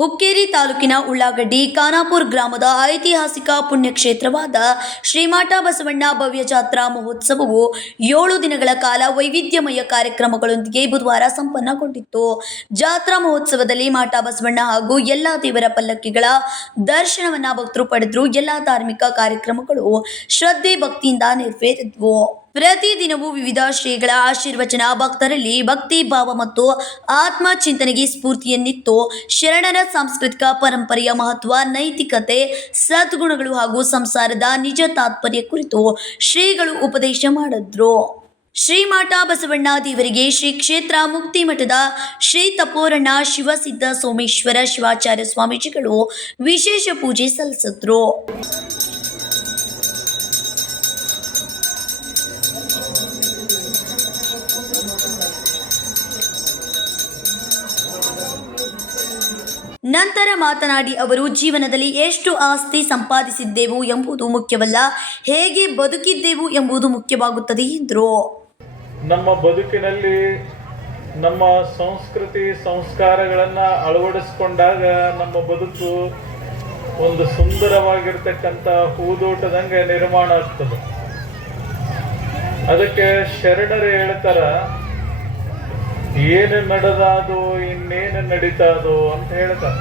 ಹುಕ್ಕೇರಿ ತಾಲೂಕಿನ ಉಳ್ಳಾಗಡ್ಡಿ ಖಾನಾಪುರ್ ಗ್ರಾಮದ ಐತಿಹಾಸಿಕ ಪುಣ್ಯಕ್ಷೇತ್ರವಾದ ಶ್ರೀಮಾಟ ಬಸವಣ್ಣ ಭವ್ಯ ಜಾತ್ರಾ ಮಹೋತ್ಸವವು ಏಳು ದಿನಗಳ ಕಾಲ ವೈವಿಧ್ಯಮಯ ಕಾರ್ಯಕ್ರಮಗಳೊಂದಿಗೆ ಬುಧವಾರ ಸಂಪನ್ನಗೊಂಡಿತ್ತು. ಜಾತ್ರಾ ಮಹೋತ್ಸವದಲ್ಲಿ ಮಾಠ ಬಸವಣ್ಣ ಹಾಗೂ ಎಲ್ಲ ದೇವರ ಪಲ್ಲಕ್ಕಿಗಳ ದರ್ಶನವನ್ನ ಭಕ್ತರು ಪಡೆದ್ರು. ಎಲ್ಲ ಧಾರ್ಮಿಕ ಕಾರ್ಯಕ್ರಮಗಳು ಶ್ರದ್ಧೆ ಭಕ್ತಿಯಿಂದ ನೆರವೇರಿದ್ವು. ಪ್ರತಿದಿನವೂ ವಿವಿಧ ಶ್ರೀಗಳ ಆಶೀರ್ವಚನ, ಭಕ್ತರಲ್ಲಿ ಭಕ್ತಿ ಭಾವ ಮತ್ತು ಆತ್ಮ ಚಿಂತನೆಗೆ ಸ್ಫೂರ್ತಿಯನ್ನಿತ್ತು. ಶರಣರ ಸಾಂಸ್ಕೃತಿಕ ಪರಂಪರೆಯ ಮಹತ್ವ, ನೈತಿಕತೆ, ಸದ್ಗುಣಗಳು ಹಾಗೂ ಸಂಸಾರದ ನಿಜ ತಾತ್ಪರ್ಯ ಕುರಿತು ಶ್ರೀಗಳು ಉಪದೇಶ ಮಾಡಿದ್ರು. ಶ್ರೀಮಾಟ ಬಸವಣ್ಣ ದೇವರಿಗೆ ಶ್ರೀ ಕ್ಷೇತ್ರ ಮುಕ್ತಿ ಮಠದ ಶ್ರೀ ತಪೋರಣ ಶಿವಸಿದ್ಧ ಸೋಮೇಶ್ವರ ಶಿವಾಚಾರ್ಯ ಸ್ವಾಮೀಜಿಗಳು ವಿಶೇಷ ಪೂಜೆ ಸಲ್ಲಿಸಿದ್ರು. ನಂತರ ಮಾತನಾಡಿ ಅವರು, ಜೀವನದಲ್ಲಿ ಎಷ್ಟು ಆಸ್ತಿ ಸಂಪಾದಿಸಿದ್ದೆವು ಎಂಬುದು ಮುಖ್ಯವಲ್ಲ. ಹೇಗೆ ಬದುಕಿದ್ದೆವು ಎಂಬುದು ಮುಖ್ಯವಾಗುತ್ತದೆ, ಎಂದರು. ನಮ್ಮ ಬದುಕಿನಲ್ಲಿ ನಮ್ಮ ಸಂಸ್ಕೃತಿ ಸಂಸ್ಕಾರಗಳನ್ನು ಅಳವಡಿಸಿಕೊಂಡಾಗ ನಮ್ಮ ಬದುಕು ಒಂದು ಸುಂದರವಾಗಿರ್ತಕ್ಕಂಥ ಹೂದೋಟದಂಗೆ ನಿರ್ಮಾಣ ಆಗ್ತದೆ. ಅದಕ್ಕೆ ಶರಣರು ಹೇಳ್ತಾರ ಏನು ನಡೆದಾದು, ಇನ್ನೇನು ನಡೀತಾದು ಅಂತ ಹೇಳ್ತಾರೆ.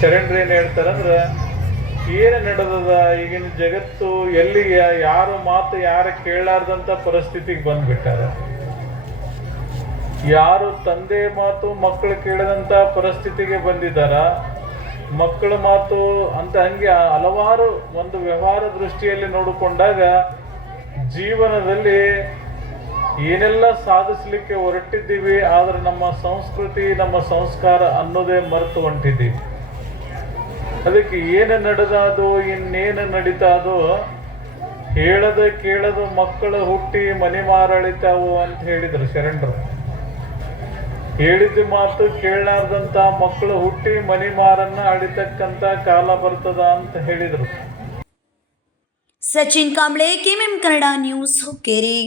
ಶರಣರು ಏನು ಹೇಳ್ತಾರಂದ್ರೆ ಏನು ನಡೆದದ, ಈಗಿನ ಜಗತ್ತು ಎಲ್ಲಿಗೆ, ಯಾರು ಮಾತು ಯಾರು ಕೇಳಾರ್ದಂಥ ಪರಿಸ್ಥಿತಿಗೆ ಬಂದ್ಬಿಟ್ಟಾರ. ಯಾರು ತಂದೆ ಮಾತು ಮಕ್ಕಳು ಕೇಳದಂತ ಪರಿಸ್ಥಿತಿಗೆ ಬಂದಿದ್ದಾರ? ಮಕ್ಕಳ ಮಾತು ಅಂತ ಹಂಗೆ ಹಲವಾರು ಒಂದು ವ್ಯವಹಾರ ದೃಷ್ಟಿಯಲ್ಲಿ ನೋಡಿಕೊಂಡಾಗ ಜೀವನದಲ್ಲಿ ಏನೆಲ್ಲ ಸಾಧಿಸ್ಲಿಕ್ಕೆ ಹೊರಟಿದ್ದೀವಿ, ಆದರೆ ನಮ್ಮ ಸಂಸ್ಕೃತಿ, ನಮ್ಮ ಸಂಸ್ಕಾರ ಅನ್ನೋದೇ ಮರೆತು ಹೊಂಟಿದ್ದೀವಿ. ಅದಕ್ಕೆ ಏನು ನಡೆದಾದು, ಇನ್ನೇನು ನಡೀತಾದೋ, ಹೇಳದ ಕೇಳದು ಮಕ್ಕಳು ಹುಟ್ಟಿ ಮನೆ ಮಾರಳಿತಾವು ಅಂತ ಹೇಳಿದ್ರು ಶರಣರು. ಹೇಳಿದ ಮಾತು ಕೇಳಲಾರ್ದಂತ ಮಕ್ಕಳು ಹುಟ್ಟಿ ಮನೆ ಮಾರನ್ನ ಅಡಿತಕ್ಕಂತ ಕಾಲ ಬರ್ತದ ಅಂತ ಹೇಳಿದ್ರು. Sachin Kamble KM Kannada news Hukkeri.